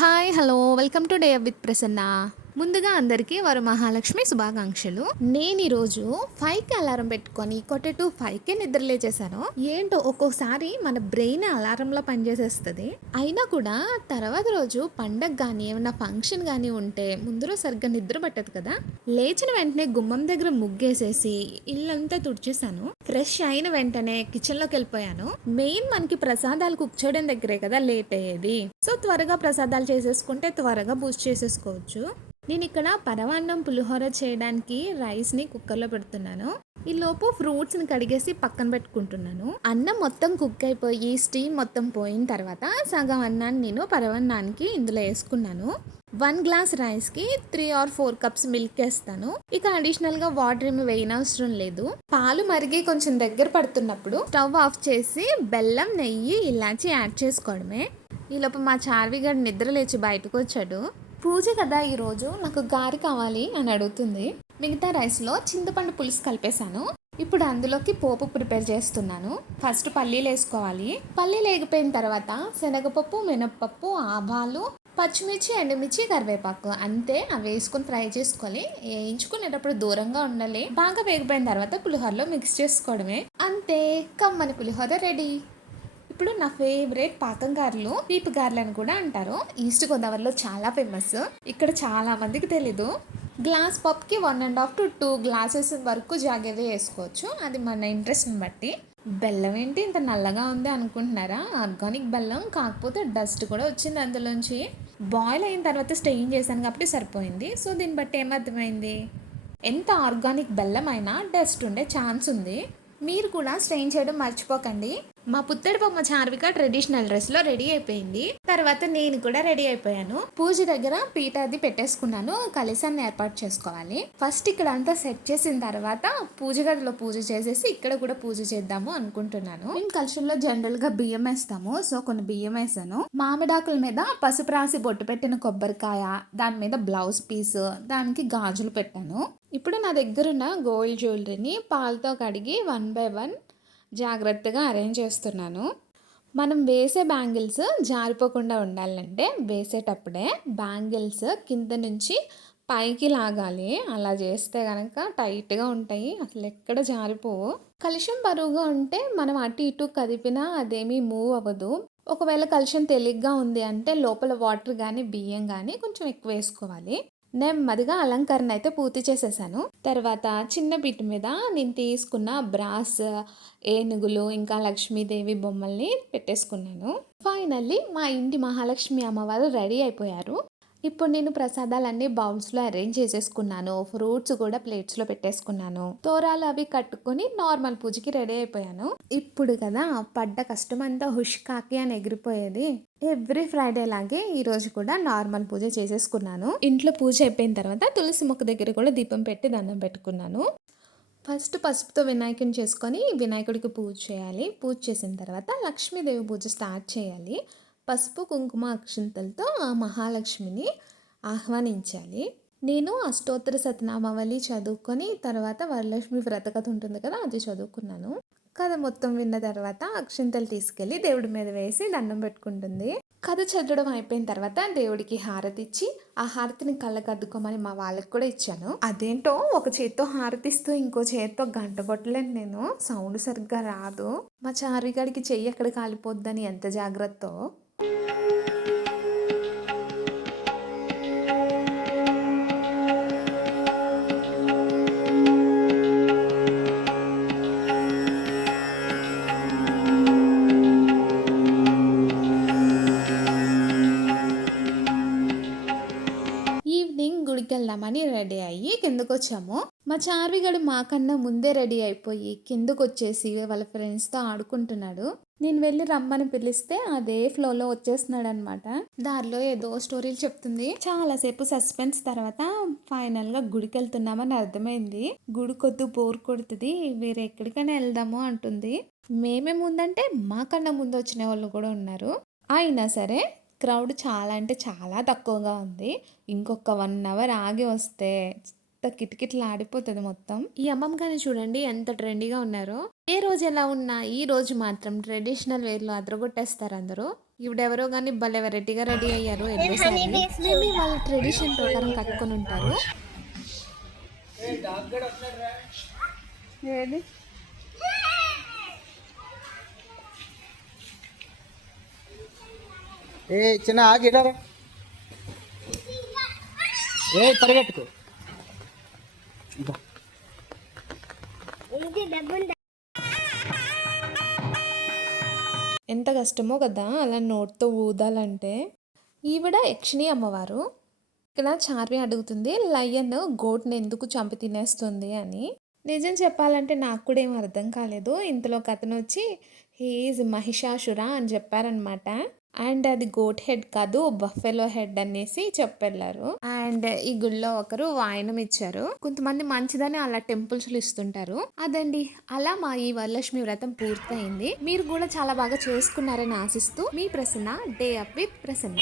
Hi hello welcome to day with Prasanna ముందుగా అందరికీ వారు మహాలక్ష్మి శుభాకాంక్షలు. నేను ఈరోజు ఫైవ్కి అలారం పెట్టుకొని కొట్టే టు ఫైవ్కే నిద్రలేచేశాను ఏంటో ఒక్కోసారి మన బ్రెయిన్ అలారంలో పనిచేసేస్తుంది. అయినా కూడా తర్వాత రోజు పండగ కానీ ఏమైనా ఫంక్షన్ కానీ ఉంటే ముందు రోజు సరిగ్గా నిద్ర పట్టదు కదా. లేచిన వెంటనే గుమ్మం దగ్గర ముగ్గేసేసి ఇల్లంతా తుడిచేసాను ఫ్రెష్ అయిన వెంటనే కిచెన్లోకి వెళ్ళిపోయాను. మెయిన్ మనకి ప్రసాదాలు కుక్ చేయడం దగ్గరే కదా లేట్ అయ్యేది. సో త్వరగా ప్రసాదాలు చేసేసుకుంటే త్వరగా బూస్ట్ చేసేసుకోవచ్చు. నేను ఇక్కడ పరవాన్నం పులిహోర చేయడానికి రైస్ని కుక్కర్లో పెడుతున్నాను. ఈ లోపు ఫ్రూట్స్ని కడిగేసి పక్కన పెట్టుకుంటున్నాను. అన్నం మొత్తం కుక్ అయిపోయి స్టీమ్ మొత్తం పోయిన తర్వాత సగం అన్నాన్ని నేను పరవన్నానికి ఇందులో వేసుకున్నాను. వన్ గ్లాస్ రైస్కి three or four cups milk వేస్తాను. ఇక అడిషనల్గా వాటర్ ఏమి వేయనవసరం లేదు. పాలు మరిగి కొంచెం దగ్గర పడుతున్నప్పుడు స్టవ్ ఆఫ్ చేసి బెల్లం నెయ్యి ఇలాచి యాడ్ చేసుకోవడమే. ఈలోపు మా చార్వి గడు నిద్ర లేచి బయటకు వచ్చాడు. పూజ కదా ఈరోజు? నాకు గారి కావాలి అని అడుగుతుంది. మిగతా రైస్లో చింతపండు పులుసు కలిపేశాను. ఇప్పుడు అందులోకి పోపు ప్రిపేర్ చేస్తున్నాను. ఫస్ట్ పల్లీలు వేసుకోవాలి. పల్లీలు వేగిపోయిన తర్వాత శనగపప్పు మినప్పప్పు ఆవాలు పచ్చిమిర్చి ఎండుమిర్చి కరివేపాకు అంతే. అవి వేసుకొని ఫ్రై చేసుకోవాలి వేయించుకునేటప్పుడు దూరంగా ఉండాలి. బాగా వేగిపోయిన తర్వాత పులిహోరలో మిక్స్ చేసుకోవడమే. అంతే. కమ్మని పులిహోర రెడీ. ఇప్పుడు నా ఫేవరెట్ పాతం గారెలు పీపు గారెలు అని కూడా అంటారు. ఈస్ట్ గోదావరిలో చాలా ఫేమస్ ఇక్కడ చాలా మందికి తెలీదు. Glass పప్కి one and half to two glasses వరకు జాగ్రత్త వేసుకోవచ్చు. అది మన ఇంట్రెస్ట్ని బట్టి. బెల్లం ఏంటి? ఇంత నల్లగా ఉంది అనుకుంటున్నారా? ఆర్గానిక్ బెల్లం కాకపోతే డస్ట్ కూడా వచ్చింది అందులోంచి. బాయిల్ అయిన తర్వాత స్టెయిన్ చేశాను కాబట్టి సరిపోయింది. సో దీన్ని బట్టి ఏమర్థమైంది? ఎంత ఆర్గానిక్ బెల్లం అయినా డస్ట్ ఉండే ఛాన్స్ ఉంది. మీరు కూడా స్ట్రెయిన్ చేయడం మర్చిపోకండి. మా పుత్తడి బొమ్మ చార్విక ట్రెడిషనల్ డ్రెస్లో రెడీ అయిపోయింది. తర్వాత నేను కూడా రెడీ అయిపోయాను. పూజ దగ్గర పీట అది పెట్టేసుకున్నాను. కలిసాన్ని ఏర్పాటు చేసుకోవాలి. ఫస్ట్ ఇక్కడ అంతా సెట్ చేసిన తర్వాత పూజ గదిలో పూజ చేసేసి ఇక్కడ కూడా పూజ చేద్దాము అనుకుంటున్నాను. మేము కలశంలో జనరల్గా బియ్యం వేస్తాము. సో కొన్ని బియ్యం వేసాను. మామిడాకుల మీద పసుపు రాసి బొట్టు పెట్టిన కొబ్బరికాయ దాని మీద బ్లౌజ్ పీస్ దానికి గాజులు పెట్టాను. ఇప్పుడు నా దగ్గర ఉన్న గోల్డ్ జ్యువెలరీని పాలతో కడిగి వన్ బై వన్ జాగ్రత్తగా అరేంజ్ చేస్తున్నాను. మనం వేసే బ్యాంగిల్స్ జారిపోకుండా ఉండాలంటే వేసేటప్పుడే బ్యాంగిల్స్ కింద నుంచి పైకి లాగాలి. అలా చేస్తే కనుక టైట్గా ఉంటాయి. అసలు ఎక్కడ జారిపోవు. కలుషం బరువుగా ఉంటే మనం అటు ఇటు కదిపినా అదేమీ మూవ్ అవ్వదు. ఒకవేళ కలుషం తేలిగ్గా ఉంది అంటే లోపల వాటర్ కానీ బియ్యం కానీ కొంచెం ఎక్కువ వేసుకోవాలి. నెమ్మదిగా అలంకరణ అయితే పూర్తి చేసేసాను. తర్వాత చిన్న బిట్ మీద నేను తీసుకున్న బ్రాస్ ఏనుగులు ఇంకా లక్ష్మీదేవి బొమ్మల్ని పెట్టేసుకున్నాను. ఫైనల్లీ మా ఇంటి మహాలక్ష్మి అమ్మవారు రెడీ అయిపోయారు. ఇప్పుడు నేను ప్రసాదాలన్నీ బౌల్స్లో అరేంజ్ చేసేసుకున్నాను. ఫ్రూట్స్ కూడా ప్లేట్స్లో పెట్టేసుకున్నాను. తోరాలు అవి కట్టుకొని నార్మల్ పూజకి రెడీ అయిపోయాను. ఇప్పుడు కదా పడ్డ కష్టం అంతా హుష్ కాకి అని ఎగిరిపోయేది. ఎవ్రీ ఫ్రైడే లాగే ఈ రోజు కూడా నార్మల్ పూజ చేసేసుకున్నాను. ఇంట్లో పూజ అయిపోయిన తర్వాత తులసి మొక్క దగ్గర కూడా దీపం పెట్టి దండం పెట్టుకున్నాను. ఫస్ట్ పసుపుతో వినాయకుని చేసుకొని వినాయకుడికి పూజ చేయాలి. పూజ చేసిన తర్వాత లక్ష్మీదేవి పూజ స్టార్ట్ చేయాలి. పసుపు కుంకుమ అక్షింతలతో ఆ మహాలక్ష్మిని ఆహ్వానించాలి. నేను అష్టోత్తర సతనామావళి చదువుకొని తర్వాత వరలక్ష్మి వ్రతకథ ఉంటుంది కదా అది చదువుకున్నాను. కథ మొత్తం విన్న తర్వాత అక్షింతలు తీసుకెళ్ళి దేవుడి మీద వేసి దండం పెట్టుకుంటుంది. కథ చదవడం అయిపోయిన తర్వాత దేవుడికి హారతి ఇచ్చి ఆ హారతిని కళ్ళకు అద్దుకోమని మా వాళ్ళకి కూడా ఇచ్చాను. అదేంటో ఒక చేత్తో హారతిస్తూ ఇంకో చేత్తో గంట కొట్టలేను నేను. సౌండ్ సరిగ్గా రాదు. మా చారిగాడికి చెయ్యి ఎక్కడ కాలిపోద్దని ఎంత జాగ్రత్త? అని రెడీ అయ్యి కిందకు వచ్చాము మా చార్విగడు మాకన్నా ముందే రెడీ అయిపోయి కిందకు వచ్చేసి వాళ్ళ ఫ్రెండ్స్తో ఆడుకుంటున్నాడు. నేను వెళ్ళి రమ్మని పిలిస్తే అదే ఫ్లోలో వచ్చేస్తున్నాడు అనమాట దారిలో ఏదో స్టోరీలు చెప్తుంది. చాలాసేపు సస్పెన్స్ తర్వాత ఫైనల్గా గుడికి వెళ్తున్నామని అర్థమైంది. గుడి కొద్దు బోర్ కొడుతుంది వేరే ఎక్కడికైనా వెళ్దాము అంటుంది. మేమే ముందంటే మాకన్నా ముందు వచ్చిన వాళ్ళు కూడా ఉన్నారు. అయినా సరే క్రౌడ్ చాలా అంటే చాలా తక్కువగా ఉంది. ఇంకొక వన్ అవర్ ఆగి వస్తే కిటకిటలు ఆడిపోతుంది మొత్తం. ఈ అమ్మమ్మ కానీ చూడండి ఎంత ట్రెండీగా ఉన్నారో. ఏ రోజు ఎలా ఉన్నా ఈ రోజు మాత్రం ట్రెడిషనల్ వేర్లో అదరగొట్టేస్తారు అందరూ. ఈవిడెవరో కానీ భలే వెరైటీగా రెడీ అయ్యారు మేబీ వాళ్ళ ట్రెడిషన్ ప్రకారం కట్టుకొని ఉంటారు. ఏ చిన్న ఆగిడారా ఏ పరిగెట్టుకు. ఎంత కష్టమో కదా అలా నోట్తో ఊదాలంటే. ఈవిడ యక్షిణి అమ్మవారు. ఇక్కడ చార్వి అడుగుతుంది లయన్ గోట్ని ఎందుకు చంపి తినేస్తుంది? అని. నిజం చెప్పాలంటే నాకు కూడా ఏం అర్థం కాలేదు. ఇంతలో కథను వచ్చి హీఈస్ మహిషాసుర అని చెప్పారనమాట అండ్ అది గోట్ హెడ్ కాదు బఫెలో హెడ్ అనేసి చెప్పెళ్ళారు. అండ్ ఈ గుళ్ళో ఒకరు వాయనం ఇచ్చారు. కొంతమంది మంచిదని అలా టెంపుల్స్ ఇస్తుంటారు. అదండి అలా మా ఈ వరలక్ష్మి వ్రతం పూర్తయింది. మీరు కూడా చాలా బాగా చేసుకున్నారని ఆశిస్తూ మీ Prasanna day up with Prasanna.